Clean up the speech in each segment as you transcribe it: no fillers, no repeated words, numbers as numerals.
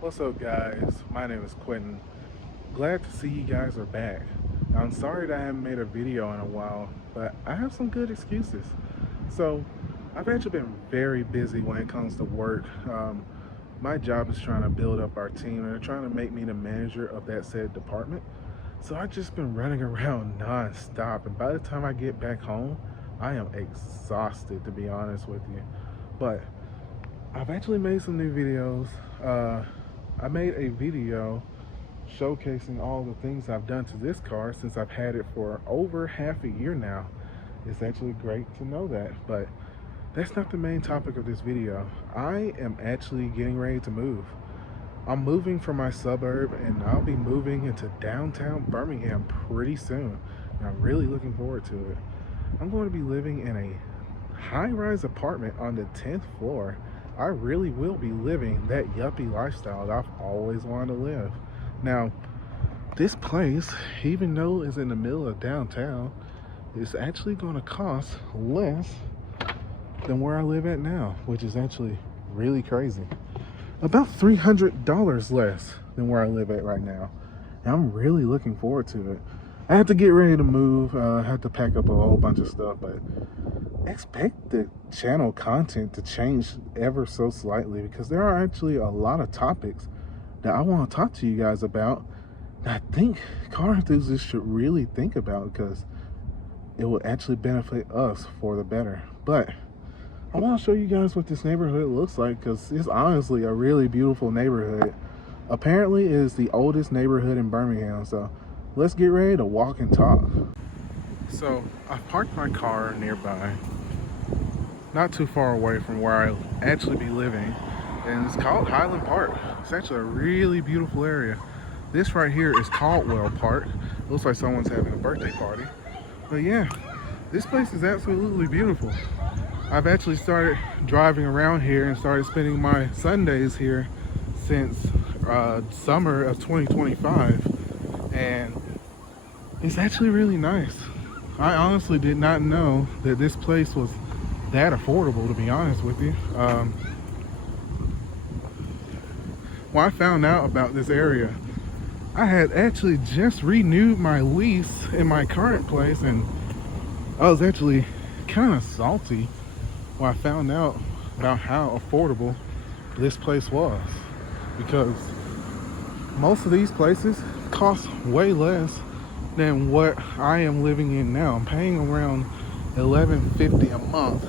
What's up, guys? My name is Quinton. Glad to see you guys are back. I'm sorry that I haven't made a video in a while, but I have some good excuses. So, I've actually been very busy when it comes to work. My job is trying to build up our team, and they're trying to make me the manager of that said department. So, I've just been running around non-stop, and by the time I get back home, I am exhausted, to be honest with you. But I've actually made some new videos. I made a video showcasing all the things I've done to this car since I've had it for over half a year now. It's actually great to know that, but that's not the main topic of this video. I am actually getting ready to move. I'm moving from my suburb and I'll be moving into downtown Birmingham pretty soon. And I'm really looking forward to it. I'm going to be living in a high-rise apartment on the 10th floor. I really will be living that yuppie lifestyle that I've always wanted to live. Now, this place, even though it's in the middle of downtown, is actually going to cost less than where I live at now, which is actually really crazy. About $300 less than where I live at right now. And I'm really looking forward to it. I had to get ready to move. I had to pack up a whole bunch of stuff, but expect the channel content to change ever so slightly because there are actually a lot of topics that I want to talk to you guys about that I think car enthusiasts should really think about because it will actually benefit us for the better. But I want to show you guys what this neighborhood looks like because it's honestly a really beautiful neighborhood. Apparently it is the oldest neighborhood in Birmingham, so let's get ready to walk and talk. So I parked my car nearby, not too far away from where I actually be living, and it's called Highland Park. It's actually a really beautiful area. This right here is Caldwell Park. Looks like someone's having a birthday party. But yeah, this place is absolutely beautiful. I've actually started driving around here and started spending my Sundays here since summer of 2025, and it's actually really nice. I honestly did not know that this place was that affordable, to be honest with you. When I found out about this area, I had actually just renewed my lease in my current place, and I was actually kind of salty when I found out about how affordable this place was, because most of these places cost way less than what I am living in now. I'm paying around $11.50 a month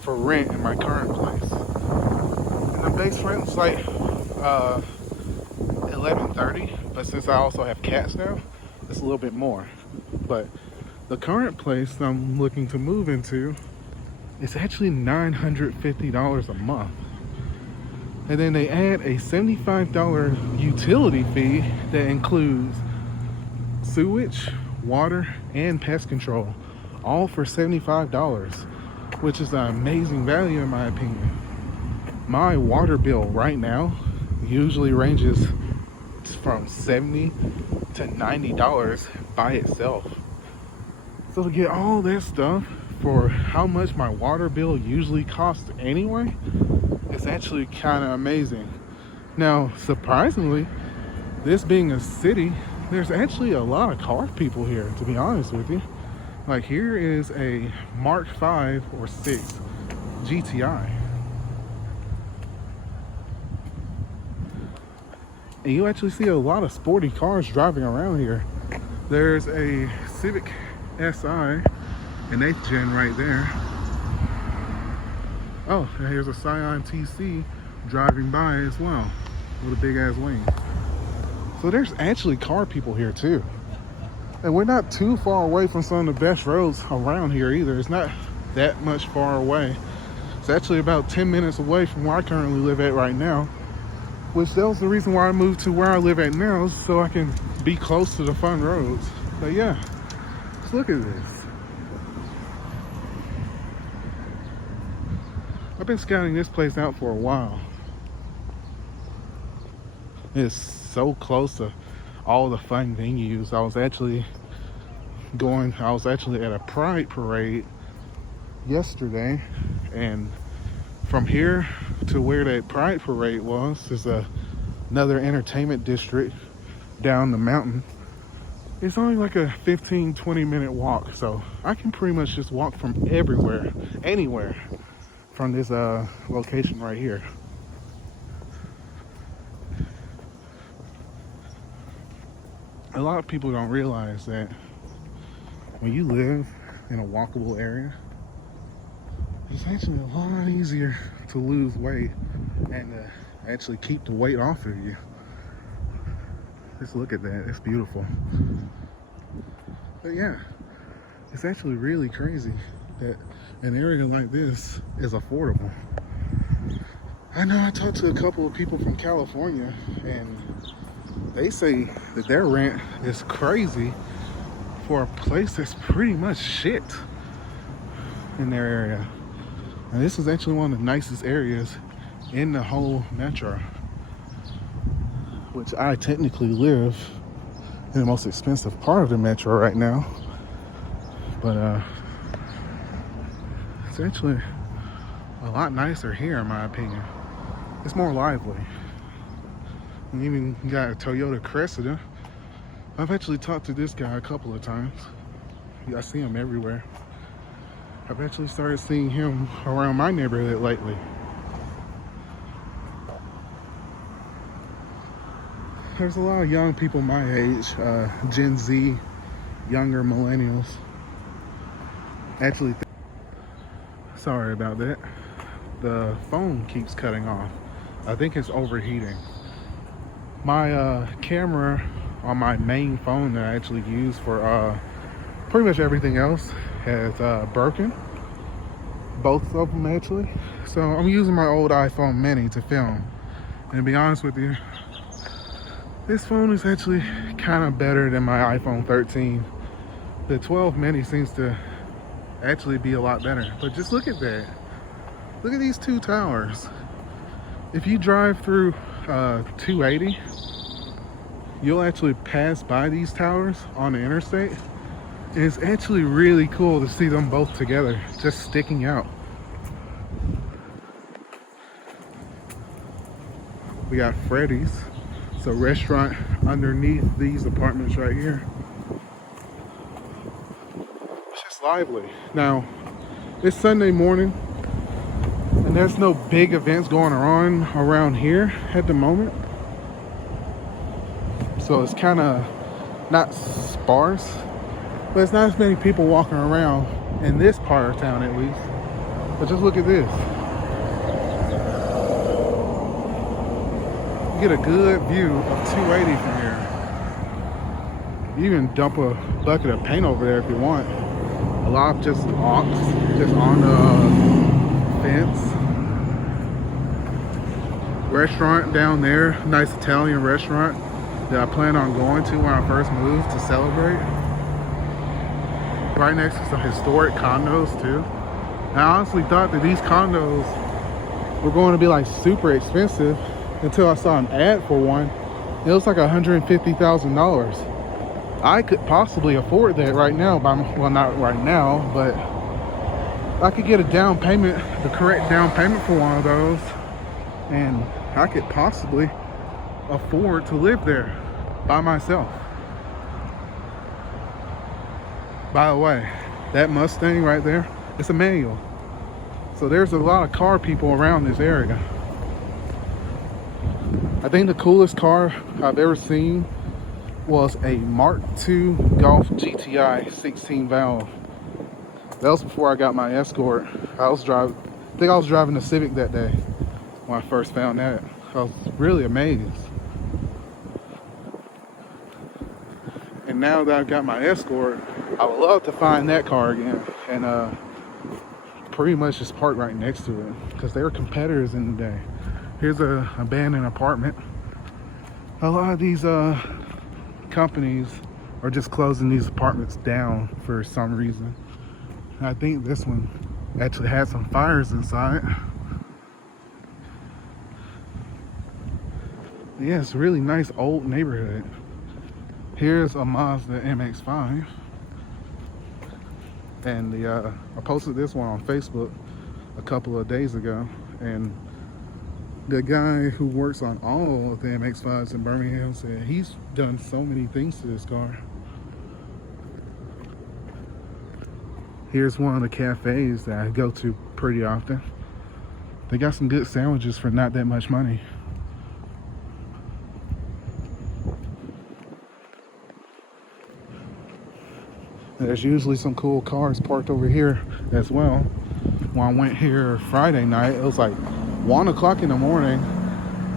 for rent in my current place, and the base rent is like $11.30, but since I also have cats now, it's a little bit more. But the current place I'm looking to move into, it's actually $950 a month. And then they add a $75 utility fee that includes sewage, water, and pest control, all for $75, which is an amazing value in my opinion. My water bill right now usually ranges from $70 to $90 by itself. So to get all that stuff for how much my water bill usually costs anyway, it's actually kind of amazing. Now, surprisingly, this being a city, there's actually a lot of car people here, to be honest with you. Like, here is a Mark 5 or 6 GTI. And you actually see a lot of sporty cars driving around here. There's a Civic SI, an 8th gen right there. Oh, and here's a Scion TC driving by as well with a big ass wing. So there's actually car people here too. And we're not too far away from some of the best roads around here either. It's not that much far away. It's actually about 10 minutes away from where I currently live at right now, which that was the reason why I moved to where I live at now, so I can be close to the fun roads. But yeah, let's look at this. I've been scouting this place out for a while. It's so close to all the fun venues. I was actually at a Pride parade yesterday, and from here to where that Pride parade was is another entertainment district down the mountain. It's only like a 15-20 minute walk, so I can pretty much just walk from everywhere, anywhere, from this location right here. A lot of people don't realize that when you live in a walkable area, it's actually a lot easier to lose weight and actually keep the weight off of you. Just look at that, it's beautiful. But yeah, it's actually really crazy that an area like this is affordable. I know I talked to a couple of people from California and they say that their rent is crazy for a place that's pretty much shit in their area. And this is actually one of the nicest areas in the whole metro, which I technically live in the most expensive part of the metro right now. But it's actually a lot nicer here in my opinion. It's more lively. And even got a Toyota Cressida. I've actually talked to this guy a couple of times. I see him everywhere. I've actually started seeing him around my neighborhood lately. There's a lot of young people my age, Gen Z, younger millennials. Actually, sorry about that. The phone keeps cutting off. I think it's overheating. My camera on my main phone that I actually use for pretty much everything else has broken. Both of them actually. So I'm using my old iPhone mini to film. And to be honest with you, this phone is actually kind of better than my iPhone 13. The 12 mini seems to actually be a lot better. But just look at that. Look at these two towers. If you drive through 280, you'll actually pass by these towers on the interstate. And it's actually really cool to see them both together, just sticking out. We got Freddy's. It's a restaurant underneath these apartments right here. It's just lively. Now, it's Sunday morning, and there's no big events going on around here at the moment. So it's kind of not sparse, but it's not as many people walking around in this part of town at least. But just look at this. You get a good view of 280 from here. You can dump a bucket of paint over there if you want. A lot of just ox, just on the fence. Restaurant down there, nice Italian restaurant that I plan on going to when I first move to celebrate. Right next to some historic condos too. And I honestly thought that these condos were going to be like super expensive until I saw an ad for one. It was like $150,000. I could possibly afford that right now, well, not right now, but I could get a down payment, the correct down payment for one of those, and I could possibly afford to live there by myself. By the way, that Mustang right there, it's a manual. So there's a lot of car people around this area. I think the coolest car I've ever seen was a Mark II Golf GTI 16 valve. That was before I got my Escort. I think I was driving the Civic that day when I first found that. I was really amazed. And now that I've got my Escort, I would love to find that car again and pretty much just park right next to it, because they were competitors in the day. Here's a abandoned apartment. A lot of these companies are just closing these apartments down for some reason. And I think this one actually had some fires inside. Yeah, it's a really nice old neighborhood. Here's a Mazda MX-5. And I posted this one on Facebook a couple of days ago, and The guy who works on all of the MX-5s in Birmingham said he's done so many things to this car. Here's one of the cafes that I go to pretty often. They got some good sandwiches for not that much money. There's usually some cool cars parked over here as well. When I went here Friday night, it was like 1 o'clock in the morning,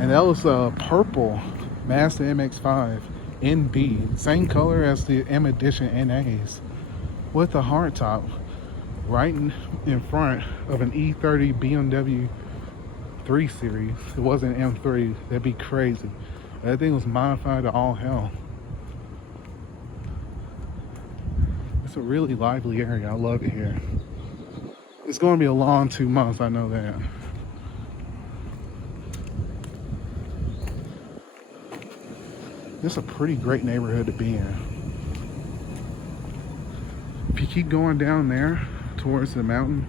and that was a purple Mazda MX-5 NB, same color as the M Edition NAs, with a hardtop right in front of an E30 BMW 3 Series. It wasn't M3. That'd be crazy. That thing was modified to all hell. It's a really lively area. I love it here. It's going to be a long 2 months, I know that. It's a pretty great neighborhood to be in. If you keep going down there towards the mountain,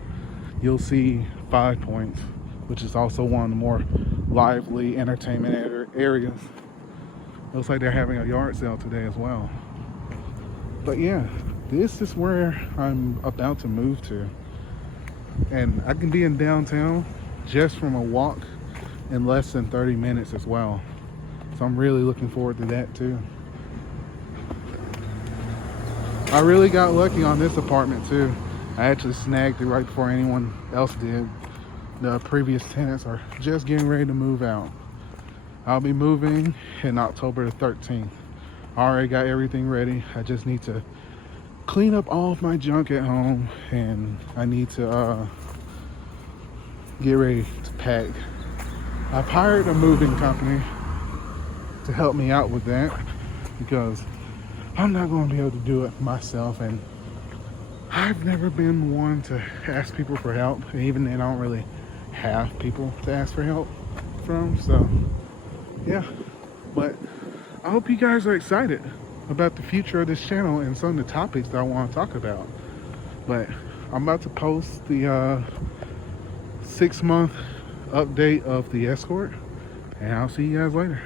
you'll see 5 Points, which is also one of the more lively entertainment areas. Looks like they're having a yard sale today as well. But yeah, this is where I'm about to move to. And I can be in downtown just from a walk in less than 30 minutes as well. So I'm really looking forward to that too. I really got lucky on this apartment too. I actually snagged it right before anyone else did. The previous tenants are just getting ready to move out. I'll be moving in October the 13th. I already got everything ready. I just need to clean up all of my junk at home, and I need to get ready to pack. I've hired a moving company to help me out with that because I'm not going to be able to do it myself, and I've never been one to ask people for help, and even then I don't really have people to ask for help from. So yeah, but I hope you guys are excited about the future of this channel and some of the topics that I want to talk about. But I'm about to post the 6-month update of the Escort, and I'll see you guys later.